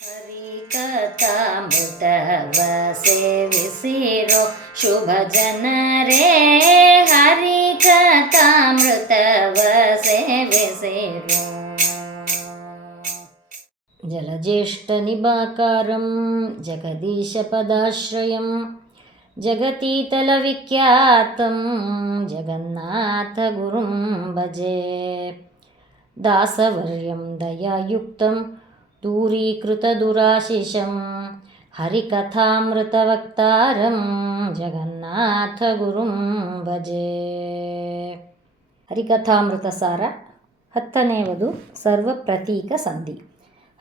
ಹರಿಕಥಾಮೃತವ ಸೇವಿಸಿರೋ ಶುಭ ಜನರೇ, ಹರಿಕಥಾಮೃತವ ಸೇವಿಸಿರೋ. ಜಲಜ್ಯೇಷ್ಠ ನಿಭಾಕಾರಂ ಜಗದೀಶ ಪದಾಶ್ರಯಂ ಜಗತೀತಲ ವಿಖ್ಯಾತಂ ಜಗನ್ನಾಥ ಗುರುಂ ಭಜೆ. ದಾಸವರ್ಯಂ ದಯಾಯುಕ್ತಂ ದೂರೀಕೃತ ದುರಾಶಿಷಂ ಹರಿಕಥಾಮೃತವಕ್ತಾರಂ ಜಗನ್ನಾಥ ಗುರುಂ ಭಜೆ. ಹರಿಕಥಾಮೃತ ಸಾರ 10ನೇವದು ಸರ್ವ ಪ್ರತೀಕ ಸಂಧಿ.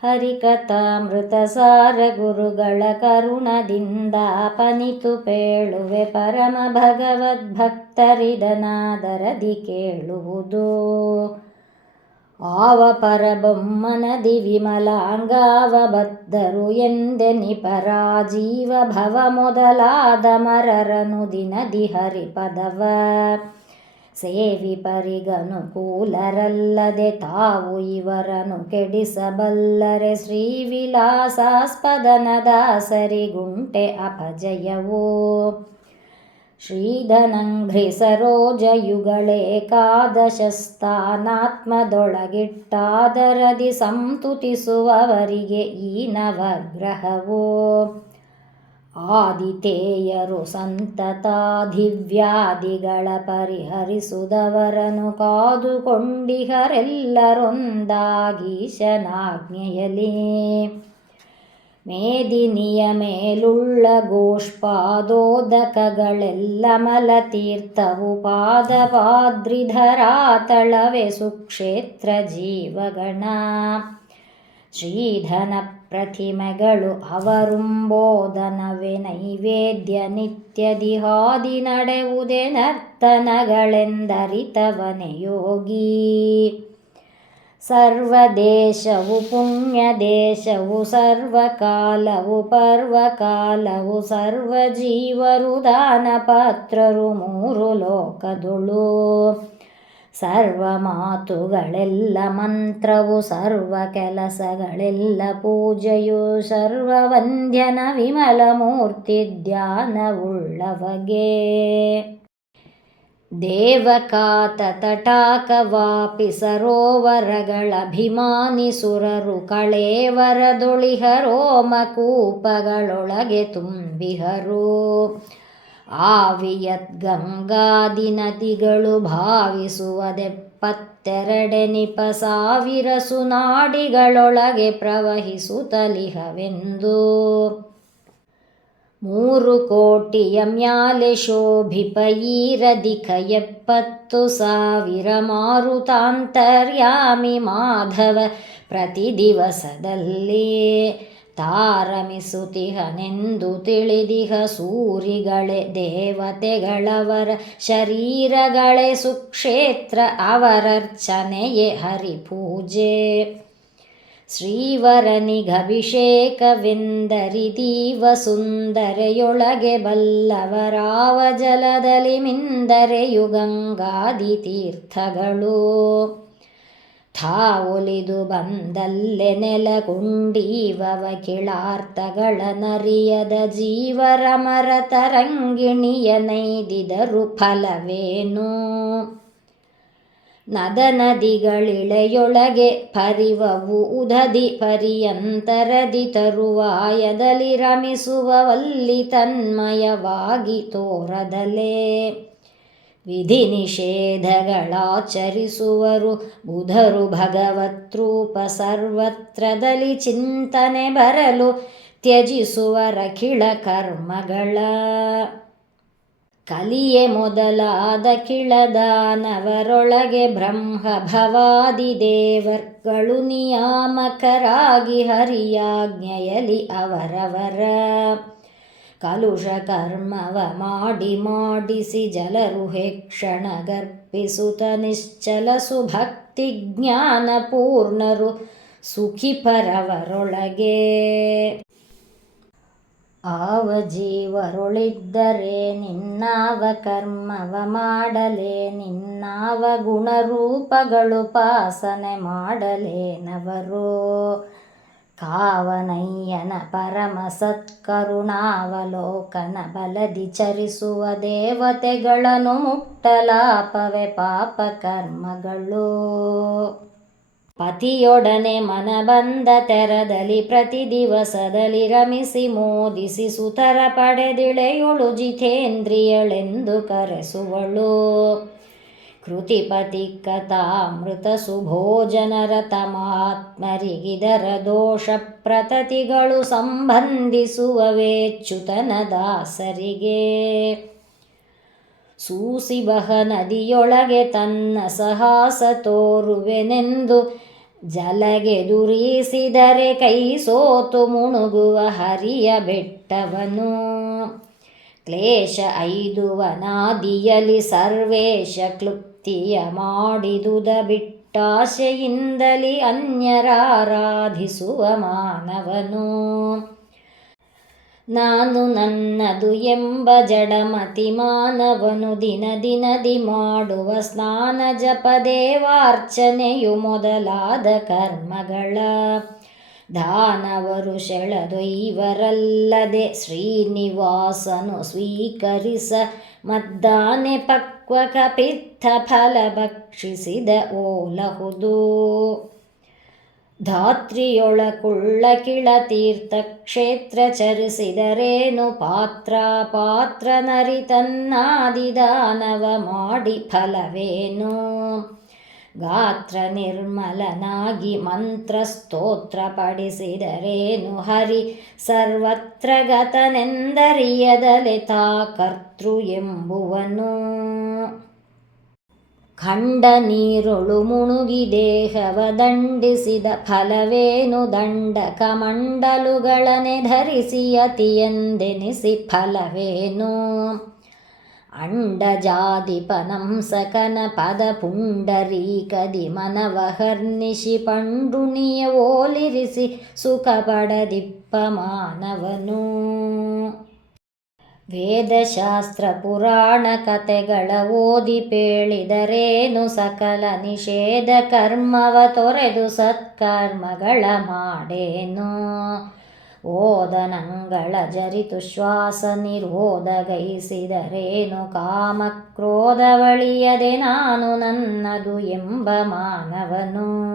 ಹರಿಕಥಾಮೃತ ಸಾರ ಗುರುಗಳ ಕರುಣದಿಂದ ಪನಿತು ಪೇಳುವೆ ಪರಮ ಭಗವದ್ಭಕ್ತರಿದನಾದರದಿ ಕೇಳುವುದು. ಆವ ಪರಬೊಮ್ಮನದಿ ವಿಮಲಾಂಗಾವ ಬದ್ಧರು ಎಂದೆನಿಪರಾಜೀವ ಭವ ಮೊದಲಾದ ಮರರನು ದಿನದಿ ಹರಿಪದವ ಸೇವಿ ಪರಿಗನುಕೂಲರಲ್ಲದೆ ತಾವು ಇವರನು ಕೆಡಿಸಬಲ್ಲರೆ. ಶ್ರೀವಿಲಾಸಾಸ್ಪದನ ದಾಸರಿಗುಂಟೆ ಅಪಜಯವೋ. ಶ್ರೀಧನಂಘ್ರಿ ಸರೋಜಯುಗಳೇಕಾದಶಸ್ಥಾನಾತ್ಮದೊಳಗಿಟ್ಟಾದರದಿ ಸಂತುತಿಸುವವರಿಗೆ ಈ ನವಗ್ರಹವೋ. ಆದಿತೇಯರು ಸಂತತಾಧಿವ್ಯಾಧಿಗಳ ಪರಿಹರಿಸುದವರನು ಕಾದುಕೊಂಡಿಹರೆಲ್ಲರೊಂದಾಗೀಶನಾಜ್ಞೆಯಲಿ. ಮೇದಿನಿಯ ಮೇಲುಳ್ಳ ಗೋಷ್ಪಾದೋದಕಗಳೆಲ್ಲ ಮಲತೀರ್ಥವು ಪಾದಪಾದ್ರಿಧರಾತಳವೆ ಸುಕ್ಷೇತ್ರ ಜೀವಗಣ. ಶ್ರೀಧನ ಪ್ರತಿಮೆಗಳು ಅವರುಂಬೋದನವೇ ನೈವೇದ್ಯ ನಿತ್ಯದಿ ಹಾದಿ ನಡೆವುದೇ ನರ್ತನಗಳೆಂದರಿತವನೆ ಯೋಗಿ. ಸರ್ವದೇಶವು ಪುಣ್ಯ ದೇಶವು ಸರ್ವಕಾಲವು ಪರ್ವಕಾಲವು ಸರ್ವಜೀವರು ದಾನಪಾತ್ರರು ಮೂರು ಲೋಕದೊಳು. ಸರ್ವ ಮಾತುಗಳೆಲ್ಲ ಮಂತ್ರವು ಸರ್ವ ಕೆಲಸಗಳೆಲ್ಲ ಪೂಜೆಯು ಸರ್ವವಂದ್ಯನ ವಿಮಲ ಮೂರ್ತಿ ಧ್ಯಾನವುಳ್ಳವಗೆ. ದೇವಕಾತ ತಟಾಕವಾಪಿ ಸರೋವರಗಳಭಿಮಾನಿ ಸುರರು ಕಳೇವರದೊಳಿಹರೋಮಕೂಪಗಳೊಳಗೆ ತುಂಬಿಹರು. ಆವಿಯದ್ಗಂಗಾದಿ ನದಿಗಳು ಭಾವಿಸುವದೆಪ್ಪತ್ತೆರಡೆನಿಪ ಸಾವಿರ ಸುನಾಡಿಗಳೊಳಗೆ ಪ್ರವಹಿಸುತ್ತಲಿಹವೆಂದು. 3 ಕೋಟಿಯ ಮ್ಯಾಲೆ ಶೋಭಿಪಯೀರದಿಖ 70,000 ಮಾರುತಾಂತರ್ಯಾಮಿ ಮಾಧವ ಪ್ರತಿ ದಿವಸದಲ್ಲಿ ತಾರಮಿಸುತಿಹನೆಂದು ತಿಳಿದಿಹ ಸೂರಿಗಳೇ ದೇವತೆಗಳವರ ಶರೀರಗಳೇ ಸುಕ್ಷೇತ್ರ ಅವರರ್ಚನೆಯೇ ಹರಿಪೂಜೆ. ಶ್ರೀವರನಿಗಭಿಷೇಕವೆಂದರಿದೀವ ಸುಂದರೆಯೊಳಗೆ ಬಲ್ಲವರಾವ ಜಲದಲ್ಲಿ ಮಿಂದರೆಯು ಗಂಗಾದಿ ತೀರ್ಥಗಳು. ಥಾವೊಲಿದು ಬಂದಲ್ಲೆ ನೆಲಗೊಂಡೀವವ ಕಿಳಾರ್ತಗಳ ನರಿಯದ ಜೀವರ ಮರತರಂಗಿಣಿಯ ನೈದಿದರು ಫಲವೇನು. ನದನದಿಗಳಿಳೆಯೊಳಗೆ ಪರಿವವು ಉದದಿ ಪರ್ಯಂತರದಿ ತರುವಾಯದಲ್ಲಿ ರಮಿಸುವವಲ್ಲಿ ತನ್ಮಯವಾಗಿ ತೋರದಲೇ. ವಿಧಿ ನಿಷೇಧಗಳಾಚರಿಸುವರು ಬುಧರು ಭಗವತ್ರೂಪ ಸರ್ವತ್ರದಲ್ಲಿ ಚಿಂತನೆ ಬರಲು ತ್ಯಜಿಸುವರಖಿಳ ಕರ್ಮಗಳ. ಕಲಿಯೆ ಮೊದಲಾದ ಕಿಳದಾನವರೊಳಗೆ ಬ್ರಹ್ಮ ಭವಾದಿ ದೇವರ್ಗಳು ನಿಯಾಮಕರಾಗಿ ಹರಿಯಾಜ್ಞೆಯಲಿ ಅವರವರ ಕಲುಷ ಕರ್ಮವ ಮಾಡಿಸಿ ಜಲರು ಹೇಕ್ಷಣ ಗರ್ಪಿಸುತ್ತ ನಿಶ್ಚಲ ಸುಭಕ್ತಿ ಜ್ಞಾನ ಪೂರ್ಣರು ಸುಖಿಪರವರೊಳಗೆ. ಆವ ಜೀವರೊಳಿದ್ದರೆ ನಿನ್ನಾವ ಕರ್ಮವ ಮಾಡಲೇ, ನಿನ್ನಾವ ಗುಣರೂಪಗಳು ಪಾಸನೆ ಮಾಡಲೇನವರು. ಕಾವನಯ್ಯನ ಪರಮ ಸತ್ಕರುಣಾವಲೋಕನ ಬಲದಿ ಚರಿಸುವ ದೇವತೆಗಳನ್ನು ಮುಟ್ಟಲಾಪವೆ ಪಾಪ ಕರ್ಮಗಳು. ಪತಿಯೊಡನೆ ಮನಬಂದ ತೆರದಲ್ಲಿ ಪ್ರತಿ ದಿವಸದಲ್ಲಿ ರಮಿಸಿ ಮೋದಿಸಿ ಸುತರ ಪಡೆದಿಳೆಯುಳು ಜಿತೇಂದ್ರಿಯಳೆಂದು ಕರೆಸುವಳು. ಕೃತಿಪತಿ ಕಥಾಮೃತ ಸುಭೋಜನರತ ಮಹಾತ್ಮರಿಗಿದರ ದೋಷ ಪ್ರತತಿಗಳು ಸಂಬಂಧಿಸುವವೇಚ್ಯುತನ ದಾಸರಿಗೆ. ಸೂಸಿಬಹ ನದಿಯೊಳಗೆ ತನ್ನ ಸಹಾಸ ತೋರುವೆನೆಂದು ಜಲಗೆದುರಿಸಿದರೆ ಕೈ ಸೋತು ಮುಣುಗುವ ಹರಿಯ ಬೆಟ್ಟವನು. ಕ್ಲೇಶ ಐದುವನಾದಿಯಲಿ ಸರ್ವೇಶ ಕ್ಲುಪ್ತಿಯ ಮಾಡಿದುದ ಬಿಟ್ಟಾಶೆಯಿಂದಲಿ ಅನ್ಯರಾರಾಧಿಸುವ ಮಾನವನು. ನಾನು ನನ್ನದು ಎಂಬ ಜಡಮತಿ ಮಾನವನು ದಿನ ದಿನದಿ ಮಾಡುವ ಸ್ನಾನ ಜಪ ದೇವಾರ್ಚನೆಯು ಮೊದಲಾದ ಕರ್ಮಗಳ ದಾನವರು ಸೆಳೆದೊಯ್ವರಲ್ಲದೆ ಶ್ರೀನಿವಾಸನು ಸ್ವೀಕರಿಸ ಮದ್ದಾನೆ ಪಕ್ವಕ ಪಿತ್ತ ಫಲ ಭಕ್ಷಿಸಿದ ಓಲಹುದು. ಧಾತ್ರಿಯೊಳಕುಳ್ಳ ಕಿಳ ತೀರ್ಥ ಕ್ಷೇತ್ರ ಚರಿಸಿದರೇನು ಪಾತ್ರ ನರಿ ತನ್ನಾದಿದಾನವ ಮಾಡಿ ಫಲವೇನು. ಗಾತ್ರ ನಿರ್ಮಲನಾಗಿ ಮಂತ್ರ ಸ್ತೋತ್ರ ಪಡಿಸಿದರೇನು ಹರಿ ಸರ್ವತ್ರ ಗತನೆಂದರಿಯದಲೆ ತಾ ಕರ್ತೃ ಎಂಬುವನು. ಖಂಡ ನೀರೊಳು ಮುಣುಗಿ ದೇಹವ ದಂಡಿಸಿದ ಫಲವೇನು ದಂಡ ಕಮಂಡಲುಗಳನೆ ಧರಿಸಿ ಅತಿಯೆಂದೆನಿಸಿ ಫಲವೇನು. ಅಂಡಜಾದಿಪನಂಸಕನ ಪದ ಪುಂಡರೀಕದಿ ಮನವಹರ್ನಿಶಿ ಪಂಡುಣಿಯ ಓಲಿರಿಸಿ ಸುಖ ಪಡದಿಪ್ಪ ಮಾನವನು. ವೇದಶಾಸ್ತ್ರ ಪುರಾಣ ಕಥೆಗಳ ಓದಿ ಪೇಳಿದರೇನು ಸಕಲ ನಿಷೇಧ ಕರ್ಮವ ತೊರೆದು ಸತ್ಕರ್ಮಗಳ ಮಾಡೇನು. ಓದನಂಗಳ ಜರಿತು ಶ್ವಾಸ ನಿರೋಧಗೈಸಿದರೇನು ಕಾಮಕ್ರೋಧವಳಿಯದೆ ನಾನು ನನ್ನದು ಎಂಬ ಮಾನವನು.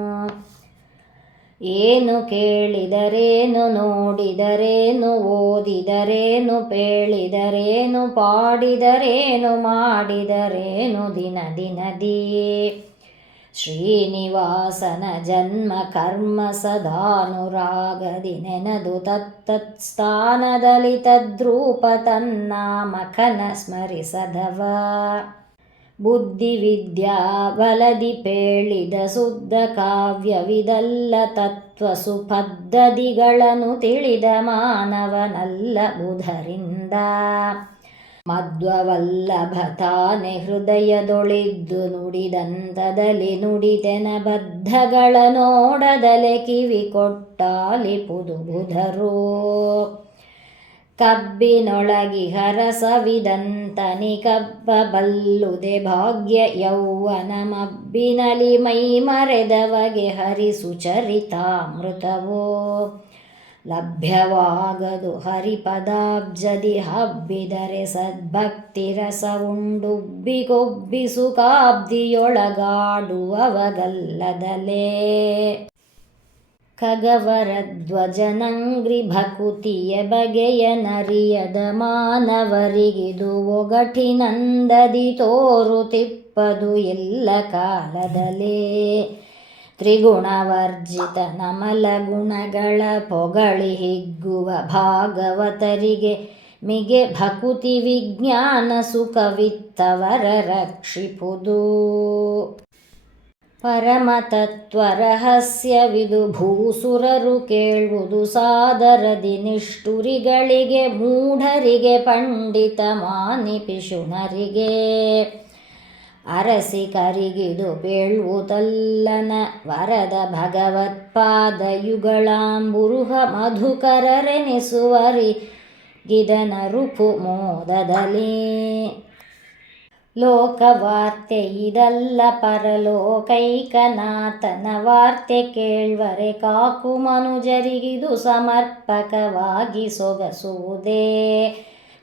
ಏನು ಕೇಳಿದರೇನು ನೋಡಿದರೇನು ಓದಿದರೇನು ಪೇಳಿದರೇನು ಪಾಡಿದರೇನು ಮಾಡಿದರೇನು ದಿನ ದಿನದಿ. ಶ್ರೀನಿವಾಸನ ಜನ್ಮ ಕರ್ಮ ಸದಾನುರಾಗದಿ ನೆನದು ತತ್ತತ್ ಸ್ಥಾನದಲ್ಲಿ ತದ್ರೂಪ ತನ್ನಾಮಕನ ಸ್ಮರಿಸದವ. ಬುದ್ಧಿ ವಿದ್ಯಾ ಬಲದಿ ಪೇಳಿದ ಶುದ್ಧ ಕಾವ್ಯವಿದಲ್ಲ ತತ್ವ ಸುಪದ್ಧತಿಗಳನ್ನು ತಿಳಿದ ಮಾನವನಲ್ಲ ಬುಧರಿಂದ. ಮಧ್ವವಲ್ಲಭ ತಾನೆ ಹೃದಯದೊಳಿದ್ದು ನುಡಿದಂತದಲ್ಲಿ ನುಡಿತೆನ ಬದ್ಧಗಳ ನೋಡದಲೆ ಕಿವಿ ಕೊಟ್ಟಾಲಿ ಪುದು ಬುಧರು. ಕಬ್ಬಿನೊಳಗಿಹ ರಸವಿದಂತನಿ ಕಬ್ಬ ಬಲ್ಲುದೆ ಭಾಗ್ಯ ಯೌವನ ಮಬ್ಬಿನಲಿ ಮೈ ಮರೆದವಗೆ ಹರಿಸು ಚರಿತಾಮೃತವೋ. ಲಭ್ಯವಾಗದು ಹರಿಪದಾಬ್ಜದಿ ಹಬ್ಬಿದರೆ ಸದ್ಭಕ್ತಿ ರಸ ಉಂಡುಬ್ಬಿ ಕೊಬ್ಬಿಸು ಕಾಬ್ದಿಯೊಳಗಾಡುವವಗಲ್ಲದಲೇ. ಖಗವರಧ್ವಜನಂಗ್ರಿ ಭಕುತಿಯ ಬಗೆಯ ನರಿಯದ ಮಾನವರಿಗಿದು ಒಗಟಿನಂದದಿ ತೋರುತಿಪ್ಪದು ಎಲ್ಲ ಕಾಲದಲೇ. ತ್ರಿಗುಣವರ್ಜಿತ ನಮಲ ಗುಣಗಳ ಪೊಗಳಿ ಹಿಗ್ಗುವ ಭಾಗವತರಿಗೆ ಮಿಗೆ ಭಕುತಿ ವಿಜ್ಞಾನ ಸುಖವಿತ್ತವರ ರಕ್ಷಿಪುದು. ಪರಮತತ್ವ ರಹಸ್ಯವಿದು ಭೂಸುರರು ಕೇಳುವುದು ಸಾದರದಿ ನಿಷ್ಠುರಿಗಳಿಗೆ ಮೂಢರಿಗೆ ಪಂಡಿತ ಮಾನಿಪಿಶುನರಿಗೆ. ಅರಸಿಕರಿಗಿದು ಪೇಳುವುದಲ್ಲನ ವರದ ಭಗವತ್ಪಾದ ಯುಗಳಾಂಬುರುಹ ಮಧುಕರರೆನಿಸುವರಿ ಗಿದನ ರುಪು ಮೋದದಲ್ಲಿ. ಲೋಕವಾರ್ತೆ ಇದಲ್ಲ ಪರಲೋಕೈಕನಾಥನ ವಾರ್ತೆ ಕೇಳ್ವರೆ ಕಾಕು ಮನುಜರಿಗಿದು ಸಮರ್ಪಕವಾಗಿ ಸೊಗಸುವುದೇ.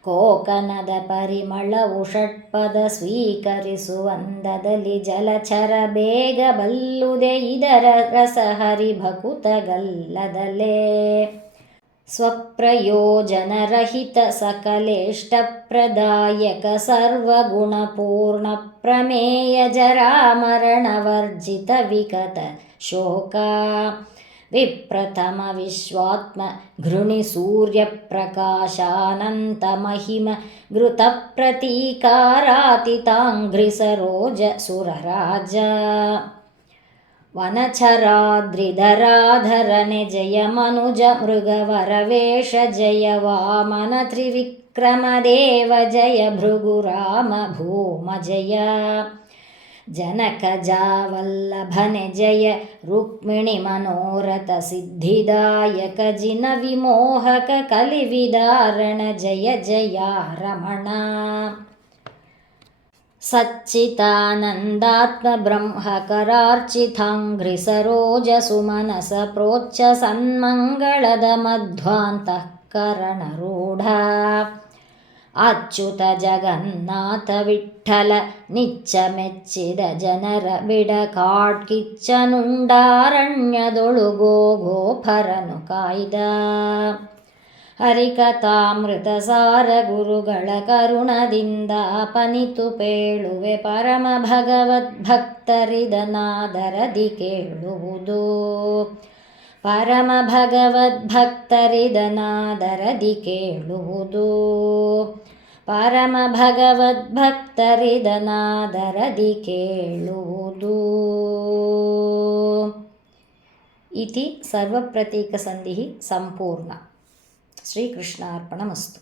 ಕೋಕನದ ಪರಿಮಳವು ಷಟ್ಪದ ಸ್ವೀಕರಿಸುವಂದದಲ್ಲಿ ಜಲಚರ ಬೇಗ ಬಲ್ಲುದೆ ಇದರ ರಸ ಹರಿಭಕುತಗಲ್ಲದಲೇ. ಸ್ವಪ್ರಯೋಜನರಹಿತ ಸಕಲೇಷ್ಟಪ್ರದಾಯಕ ಸರ್ವಗುಣಪೂರ್ಣ ಪ್ರಮೇಯ ಜರಾಮರಣವರ್ಜಿತ ವಿಕತ ಶೋಕ. ವಿಪ್ರಥಮ ವಿಶ್ವಾತ್ಮ ಘೃಣಿ ಸೂರ್ಯ ಪ್ರಕಾಶಾನಂತ ಮಹಿಮ ಘೃತ ಪ್ರತೀಕಾರಾತಿತಾಂಘ್ರಿ ಸರೋಜ ಸುರರಾಜ. ವನಚರಾದ್ರಿಧರಾಧರನೆ ಜಯ ಮನುಜ ಮೃಗವರವೇಶ ಜಯ ವಾಮನ ತ್ರಿವಿಕ್ರಮ ದೇವ ಜಯ ಭೃಗುರಾಮ ಭೂಮ ಜಯ. ಜನಕಜಾವಲ್ಲಭನೆ ಜಯ ರುಕ್ಮಿಣಿ ಮನೋರಥ ಸಿದ್ಧಿದಾಯಕ ಜಿನ ವಿಮೋಹಕ ಕಲಿವಿದಾರಣ ಜಯ ಜಯ ರಮಣ. ಸಚ್ಚಿದಾನಂದಾತ್ಮ ಬ್ರಹ್ಮಕರಾರ್ಚಿತಾಂಘ್ರಿ ಸರೋಜ ಸುಮನಸ ಪ್ರೋಚ್ಛ ಸನ್ಮಂಗಳದ ಮಧ್ವಾಂತಃಕರಣರೂಢ. ಅಚ್ಯುತ ಜಗನ್ನಾಥ ವಿಠ್ಠಲ ನಿಚ್ಚ ಮೆಚ್ಚಿದ ಜನರ ಬಿಡಕಾಡ್ಕಿಚ್ಚನುಂಡಾರಣ್ಯದೊಳುಗೋ ಗೋಫರನು ಕಾಯ್ದ. ಹರಿಕಥಾಮೃತ ಸಾರ ಗುರುಗಳ ಕರುಣದಿಂದ ಪನಿತು ಪೇಳುವೆ ಪರಮ ಭಗವದ್ಭಕ್ತರಿದನಾದರದಿ ಕೇಳುವುದು. ಪರಮ ಭಗವದ್ಭಕ್ತರಿದನಾದರದಿ ಕೇಳುವುದು. ಪರಮ ಭಗವದ್ಭಕ್ತರಿದನಾದರದಿ ಕೇಳುವುದು. ಇತಿ ಸರ್ವಪ್ರತೀಕಸಂಧಿಃ ಸಂಪೂರ್ಣ. ಶ್ರೀಕೃಷ್ಣಾರ್ಪಣಮಸ್ತು.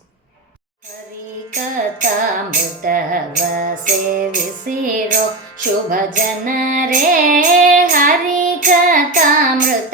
ಹರಿಕಥಾಮೃತವ ಸೇವಿಸಿರೋ ಶುಭ ಜನರೇ. ಹರಿಕಥಾಮೃತ